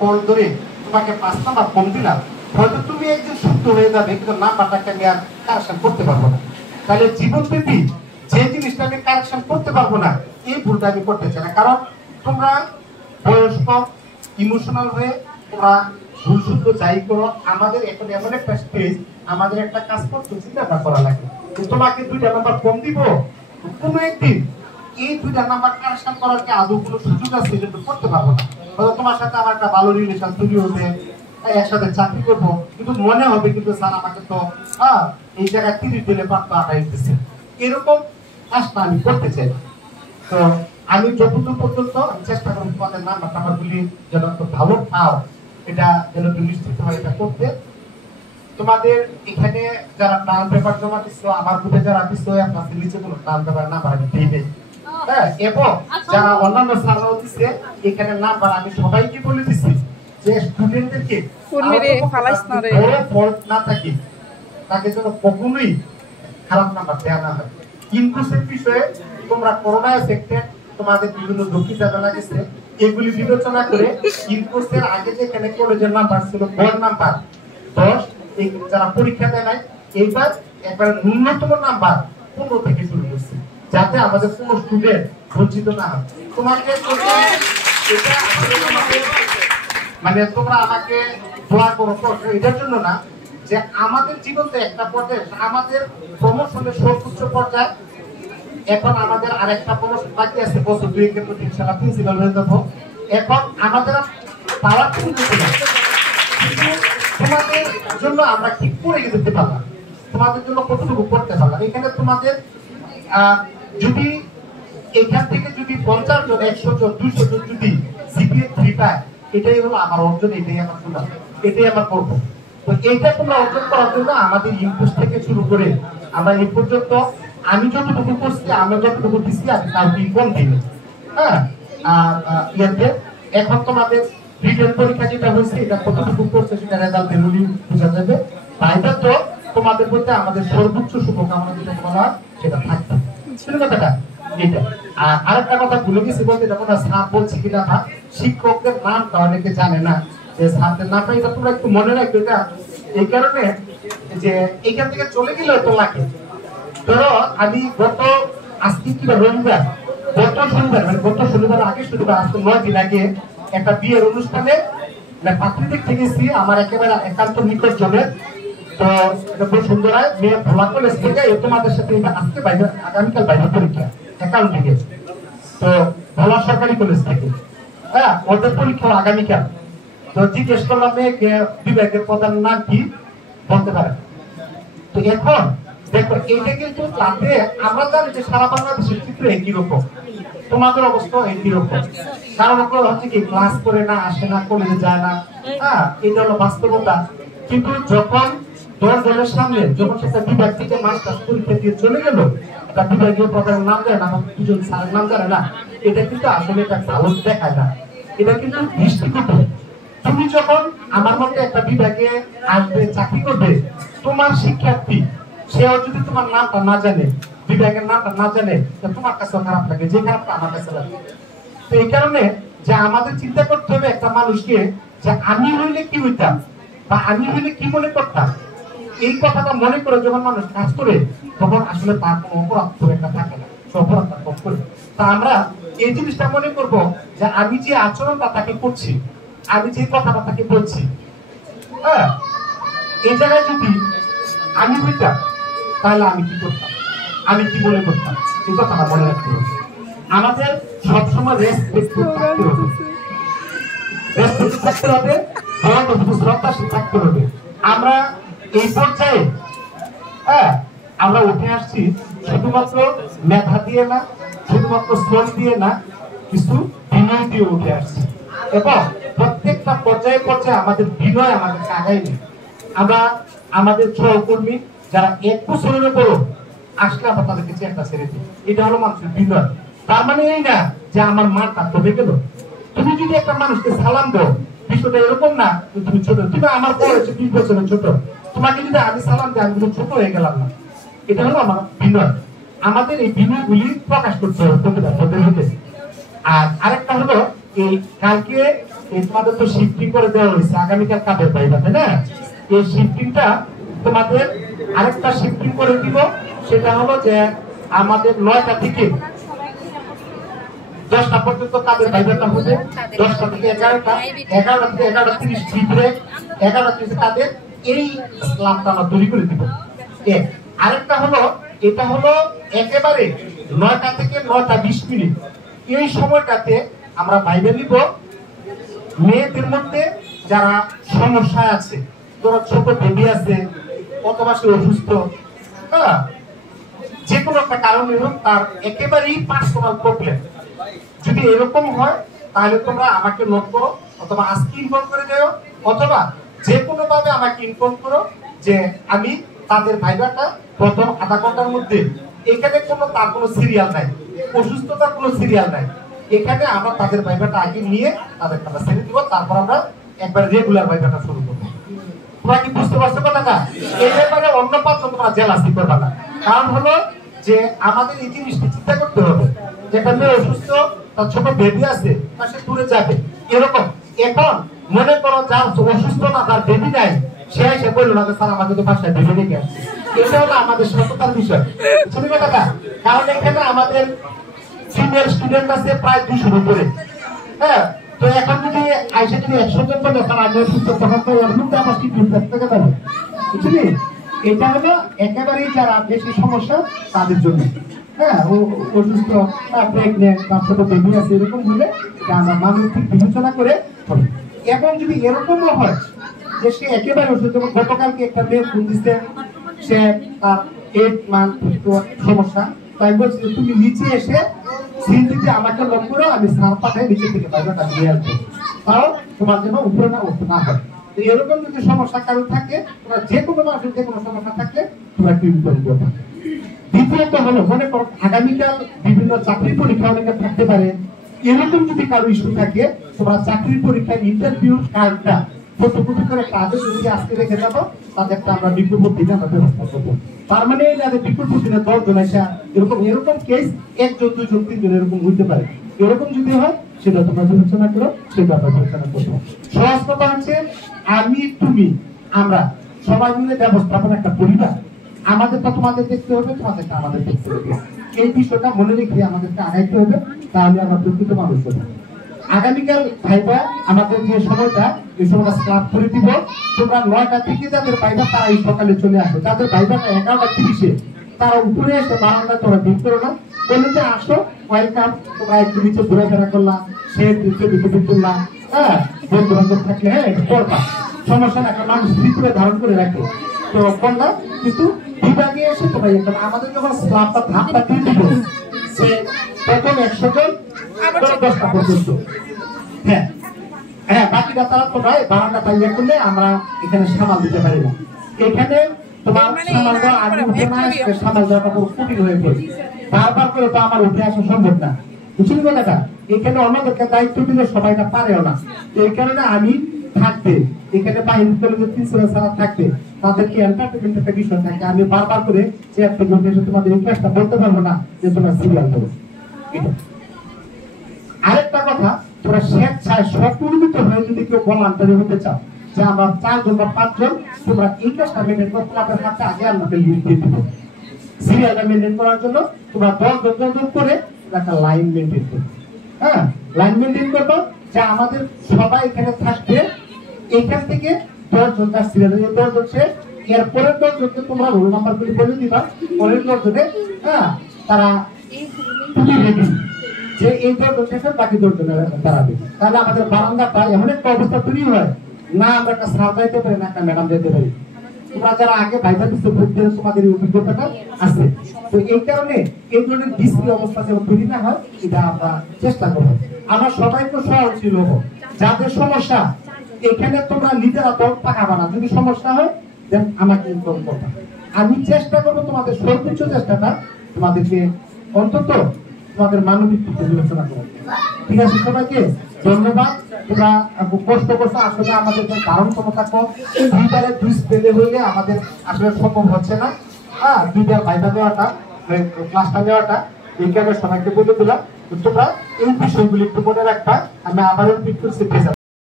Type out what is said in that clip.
Call ধরে তোমাকে 5 number কম দিলাম, হয়তো তুমি একদিন শুদ্ধ হয়ে যাবে, কিন্তু নাম্বারটাকে আমি আর কারেকশন করতে পারবো না। তাহলে জীবনব্যাপী যে জিনিসটা আমি কারেকশন করতে পারবো না, এই ভুলটা আমি করতে চাই না। কারণ তোমরা বয়স্ক, ইমোশনাল হয়ে তোমরা ভুল শুদ্ধ যাই করো, আমাদের এখন এমন একটা স্টেজ, আমাদের একটা কাজ করতে চিন্তা করা লাগে। তোমাকে 2টা নাম্বার কম দিব, কোনো একদিন এই 2টা নাম্বার কারেকশন করার কি আদৌ কোনো সুযোগ আছে? যেটা করতে পারবো না। হয়তো তোমার সাথে আমার একটা ভালো রিলেশন তৈরি হবে, একসাথে চাকরি করবো, কিন্তু মনে হবে কিন্তু স্যার আমাকে তো এই জায়গায় 30 দিলে পাত্র 28 দিচ্ছে, এরকম কাজটা আমি করতে চাই। তো আমি যতদূর পর্যন্ত চেষ্টা করবো তোমাদের নাম্বারগুলি যেন একটু ভালো পাও, এটা যেন একটু নিশ্চিত হয় এটা করতে। তোমাদের এখানে যারা ট্রায়াল পেপার জমা দিচ্ছো, আমার গ্রুপে যারা দিচ্ছো, আপনাদের নিচে কোনো ট্রায়াল পেপার নাম্বার আমি দিয়ে দেই। হ্যাঁ, এবং যারা অন্যান্য সার্ভার দিচ্ছে এখানে নাম্বার আমি সবাইকে বলে দিচ্ছি যে স্টুডেন্টদেরকে বড় ফল্ট না থাকে তাকে যেন কখনোই খারাপ নাম্বার দেওয়া না হয়। ইনক্লুসিভ বিষয়ে তোমরা করোনা এফেক্টে তোমাদের বিভিন্ন দক্ষিণা জানা গেছে, এগুলি বিবেচনা করে ইনক্লুসের আগে যেখানে কলেজের নাম্বার ছিল বোর্ড নাম্বার 10, এই যারা পরীক্ষা দেয় নাই এইবার একবার ন্যূনতম নাম্বার 15 থেকে শুরু করছে, যাতে আমাদের কোনো স্টুডেন্ট বঞ্চিত না হয়। তোমাকে এটা মানে তোমরা আমাকে দোয়া করো এটার জন্য না যে আমাদের জীবনতে একটা পর্যায়ে আমাদের প্রমোশনের সর্বোচ্চ পর্যায়ে, এখন আমাদের আরেকটা প্রমোশন বাকি আছে, বছর 2-এর মধ্যে ইনশাআল্লাহ প্রিন্সিপাল হয়ে যাবো। এখন আমাদের পাওয়ার কিন্তু তোমাদের জন্য আমরা কি করে যেতে পারলাম, তোমাদের জন্য কতটুকু করতে পারলাম। এখানে তোমাদের যদি এখান থেকে যদি 50 জন, 100 জন, 200 জন যদি জিপিএ 3 পায়, এটাই হলো আমার অর্জন, এটাই আমার সুনাম, এটাই আমার করবো। তো এইটা তোমরা অর্জন করার জন্য আমাদের ইনপুট থেকে শুরু করে আমরা এই পর্যন্ত আমি যতটুকু করছি, আমরা যতটুকু দিচ্ছি, আমি কাউকে কম দিই। হ্যাঁ, এখন তোমাদের রিটেন পরীক্ষা যেটা হয়েছে এটা কতটুকু করছে সেটা রেজাল্ট বেরোলেই বোঝা যাবে। তাইটা তো তোমাদের মধ্যে আমাদের সর্বোচ্চ শুভকামনা যেটা বলা সেটা থাকবে, শুনে কথাটা এটা। আর আরেকটা কথা ভুলে গেছি বলতে, এটা মনে হয় স্যার বলছি কিনা না, শিক্ষকদের নামটা অনেকে জানে না, যে স্যারদের নামটা এটা তোমরা একটু মনে রাখবে। এটা এই কারণে যে এখান থেকে চলে গেলে তো লাগে। ধরো আমি আজকে কি রবিবার, গত শনিবার আগে শনিবার, আজকে 9 দিন আগে একটা বিয়ের অনুষ্ঠানে পাত্রীদের থেকে গেছি, আমার একেবারে একান্ত নিকট জনের। তো এটা খুব সুন্দর হয়, মেয়ে ভোলা কলেজ থেকে তোমাদের সাথে এটা আজকে বাইরে, আগামীকাল বাইরে পরীক্ষা অ্যাকাউন্টিং এর, তো ভোলা সরকারি কলেজ থেকে। হ্যাঁ, ওদের পরীক্ষা আগামীকাল। তো জিজ্ঞেস করলাম মেয়েকে বিভাগের প্রধান নাম কি, বলতে পারে। তো এখন দেখো এটা কিন্তু তাতে আমরা জানি যে সারা বাংলাদেশের চিত্র একই রকম, তোমাদের অবস্থা একই রকম। কারণ হচ্ছে কি ক্লাস করে না, আসে না, কলেজে যায় না। হ্যাঁ, এটা হলো বাস্তবতা। কিন্তু যখন 10 জনের সামনে যখন সেটা বিভাগ থেকে মাস্টার্স পরীক্ষা দিয়ে চলে গেল, একটা বিভাগীয় প্রধানের নাম জানে না, 2জন স্যারের নাম জানে না, এটা কিন্তু আসলে একটা ভালো দেখায় না, এটা কিন্তু দৃষ্টিকটু। তুমি যখন আমার মধ্যে একটা বিভাগে আসবে, চাকরি করবে, তোমার শিক্ষার্থী সেও যদি তোমার নামটা না জানে, বিভাগের নামটা না জানে, তোমার কাছে খারাপ লাগে, যে খারাপটা আমার কাছে লাগে। তো এই কারণে যে আমাদের চিন্তা করতে হবে একটা মানুষকে, যে আমি হইলে কি হইতাম বা আমি হইলে কি মনে করতাম, এই কথাটা মনে করে যখন মানুষ কাজ করে, তখন আসলে তার কোনো অপরাধ একটা থাকে না, অপরাধটা কম করে। তা আমরা এই জিনিসটা মনে করব যে আমি যে আচরণটা তাকে করছি, আমি যে কথাটা তাকে বলছি, হ্যাঁ, এই জায়গায় যদি আমি হইতাম তাহলে আমি কি করতাম, আমি কি মনে করতাম, এই কথাটা মনে রাখতে হবে। আমাদের সবসময় রেসপেক্টফুল থাকতে হবে, রেসপেক্টফুল থাকতে হবে, শ্রদ্ধাশীল থাকতে হবে। আমরা এই পর্যায়ে হ্যাঁ আমরা উঠে আসছি শুধুমাত্র মেধা দিয়ে না, শুধুমাত্র শ্রম দিয়ে না, কিছু বিনয় দিয়ে উঠে আসছি। এবং প্রত্যেকটা পর্যায়ে পর্যায়ে আমাদের বিনয় আমাদেরকে আগায় নেই। আমরা আমাদের সহকর্মী যারা 1 বছরের বড় আসলে আমরা তাদেরকে চেষ্টা ছেড়ে দিই, এটা হলো মানুষের বিনয়। তার মানে এই না যে আমার মাটা কমে গেল। তুমি যদি একটা মানুষকে সালাম দাও, বিষয়টা এরকম না তুমি ছোট, তুমি আমার বয়সে 20 বছরের ছোট, তোমাকে যদি আমি সালাম দিই আমি ছোট হয়ে গেলাম না, এটা হলো আমার বিনয়। আমাদের এই বিনয়গুলি প্রকাশ করতে হবে প্রতিটা পদের মধ্যে। আর আরেকটা হলো এই কালকে তোমাদের তো শিফটিং করে দেওয়া হয়েছে আগামীকাল কাদের পাইবা, তাই না? এই শিফটিংটা তোমাদের আরেকটা শিফটিং করে দিব, সেটা হলো যে আমাদের 9টা থেকে 10টা পর্যন্ত কাদের ভাইবাটা হবে, 10টা থেকে 11টা, 11টা থেকে 11:30 টি ব্রেক, 11টা থেকে কাদের এই স্ল্যাবটা আমরা তৈরি করে দিব। আরেকটা হলো এটা হলো একেবারে 9টা থেকে 9:20 এই সময়টাতে আমরা ভাইবা নিব মেয়েদের মধ্যে যারা সমস্যা আছে, ধরো ছোট বেবি আছে অথবা সে অসুস্থ, হ্যাঁ, যে কোনো একটা কারণে হোক তার একেবারেই পার্সোনাল প্রবলেম যদি এরকম হয়, তাহলে তোমরা আমাকে নোট করো অথবা আজকে ইনফর্ম করে দেও, অথবা যে কোনো ভাবে আমাকে ইনফর্ম করো যে আমি তাদের ভাইবাটা প্রথম আধা ঘন্টার মধ্যে, এখানে তার কোনো সিরিয়াল নাই, অসুস্থতার কোনো সিরিয়াল নাই, এখানে আমরা তাদের ভাইবাটা আগে নিয়ে তাদের কথা ছেড়ে দিব, তারপর আমরা একবার রেগুলার ভাইবাটা শুরু করবো। তোমরা কি বুঝতে পারছো কথাটা? এই ব্যাপারে অন্য পাত্র তোমরা জেলাসি করবা না। কারণ হলো যে আমাদের এই জিনিসটা চিন্তা করতে হবে, যেখানে অসুস্থ তার ছোট বেবি আছে তার সে দূরে যাবে এরকম। এখন মনে করো যার অসুস্থ না তার বেবি নাই, সে এসে বললো না স্যার আমাকে তো বাসায় বেবি রেখে আসছে, এটা হলো আমাদের সততার বিষয়। শুনি কথাটা? কারণ এখানে আমাদের সিনিয়র স্টুডেন্ট আছে প্রায় 200-র উপরে, হ্যাঁ। তো এখন যদি আইসা যদি 100 জন বলে তাহলে আমি অসুস্থ, তখন তো এর মধ্যে আমার কি থেকে যাবে, বুঝলি? এটা হলো একেবারেই যারা বেশি সমস্যা তাদের জন্য, হ্যাঁ, ও অসুস্থ, প্রেগনেন্ট, তার ছোট বেবি আছে, এরকম হলে আমরা মানসিক বিবেচনা করে হবে। এবং যদি এরকমও হয় যে সে একেবারে অসুস্থ, গতকালকে একটা মেয়ে ফোন দিচ্ছে, সে তার 8 মান্থ সমস্যা, তাই বলছি তুমি নিচে এসে সিনটিতে আমাকে লক করো, আমি সার পাঠাই নিচে থেকে বাইরেটা নিয়ে আসবো, তাও তোমার জন্য উপরে না উঠতে না হয়। এরকম যদি সমস্যা কারো থাকে, তোমরা যে কোনো মানুষের যে কোনো সমস্যা থাকলে তোমরা ক্লিন করে দেবে। দ্বিতীয়ত হলো মনে করো আগামীকাল বিভিন্ন চাকরি পরীক্ষা অনেকে থাকতে পারে, এরকম যদি কারো ইস্যু থাকে তোমরা চাকরির পরীক্ষার ইন্টারভিউ কার্ডটা ফটোকপি করে তাদের যদি আজকে রেখে যাবো, তাদেরটা আমরা বিজ্ঞপ্তি দিতে আমরা ব্যবস্থা করবো। তার মানে যাদের বিজ্ঞপ্তি দিনে 10 জন আসা, এরকম কেস 1 জন 2 জন 3 জন এরকম হইতে পারে, এরকম যদি হয় সেটা তোমরা বিবেচনা করো, সেটা আমরা বিবেচনা করবো। সহজ কথা হচ্ছে আমি তুমি আমরা সবাই মিলে ব্যবস্থাপনা একটা পরিবার, আমাদেরটা তোমাদের দেখতে হবে, তোমাদেরটা আমাদের দেখতে হবে, এই বিষয়টা মনে রেখে আমাদেরকে আগাইতে হবে, তাহলে আমরা প্রকৃত মানুষ হবো। আগামীকাল ভাইবা আমাদের যে সময়টা, এই সময়টা স্ক্রাব করে দিব, তোমরা 9টা থেকে যাদের ভাইবা তারা এই সকালে চলে আসবে, যাদের ভাইবাটা 11:30 তারা উপরে এসে বারান্দা তোমরা ভিড় করো না, বলে যে আসো ওয়েলকাম, তোমরা একটু নিচে ঘোরাফেরা করলাম, সে দিকে তুললাম, হ্যাঁ, বন্ধু বান্ধব থাকলে হ্যাঁ করবা, সমস্যা না, কারণ মানুষ ভিতরে ধারণ করে রাখে, তো করলাম। কিন্তু বিভাগে এসে তোমরা আমাদের যখন স্ল্যাবটা ধাপটা দিয়ে দিব, সে প্রথম 100 জন 10টা পর্যন্ত, হ্যাঁ হ্যাঁ, বাকিটা তারা তোমরা বারান্দাটা ইয়ে করলে আমরা এখানে সামাল দিতে পারি না, এখানে তোমার সামাল দেওয়া আগে উঠে না আসলে সামাল দেওয়াটা পুরো কঠিন হয়ে পড়ে, বারবার করে তো আমার উঠে আসা সম্ভব না, বুঝলি কথাটা? এখানে অন্যদেরকে দায়িত্ব দিলে সবাইটা পারেও না, তো এই কারণে আমি থাকতে এখানে বাহিনী কলেজের প্রিন্সিপাল স্যার থাকতে তাদেরকে এন্টারটেইনমেন্ট একটা বিষয় থাকে, আমি বারবার করে চেয়ার থেকে উঠে এসে তোমাদের এই কাজটা বলতে পারবো না যে তোমরা সিরিয়াল করো। আরেকটা কথা, তোমরা স্বেচ্ছায় স্বপরিমিত হয়ে যদি কেউ ভলান্টারি হতে চাও যে আমরা 4 জন বা 5 জন, তোমরা এই কাজটা মেনটেন করো, তোমাদের হাতে আগে আমাকে লিস্ট দিয়ে দিব, সিরিয়ালটা মেনটেন করার জন্য তোমরা 10 জন করে একটা লাইন মেনটেন করবে, হ্যাঁ, লাইন মেনটেন করবো যে আমাদের সবাই এখানে থাকবে, এখান থেকে 10 জন তার সিরিয়ালে 10 জন সে, এরপরের 10 জনকে তোমরা রোল নাম্বার করে বলে দিবা, পরের 10 জনে হ্যাঁ তারা তুমি রেডি যে এই 10 জন শেষে বাকি 10 জনের দাঁড়াবে, তাহলে আমাদের বারান্দাটা এমন একটা অবস্থা তৈরি হয় না, আমরা একটা স্যার যাইতে পারি না, একটা ম্যাডাম যেতে পারি, তোমরা যারা আগে ভাইবা দিচ্ছ তোমাদের এই অভিজ্ঞতাটা আছে, তো এই কারণে এই ধরনের বিশ্রী অবস্থা যেন তৈরি না হয় এটা আমরা চেষ্টা করবো। আমরা সবাইকে সহনশীল হবো, যাদের সমস্যা এখানে তোমরা নিজেরা দল পাকাবা না, যদি সমস্যা হয় দেন আমাকে ইনফর্ম করবা, আমি চেষ্টা করবো তোমাদের সর্বোচ্চ চেষ্টাটা তোমাদেরকে অন্তত তোমাদের মানবিক বিবেচনা করবো। ঠিক আছে, সবাইকে ধন্যবাদ, তোমরা কষ্ট করছো, আসলে আমাদের কারণ ক্ষমতা কম, 2বারে 2 স্পেলে হইলে আমাদের আসলে সম্ভব হচ্ছে না, হ্যাঁ, 2বার ভাইবা দেওয়াটা ক্লাসটা নেওয়াটা, এই কারণে সবাইকে বলে দিলাম, তোমরা এই বিষয়গুলি একটু মনে রাখবা, আমি আবারও রিপিট করছি।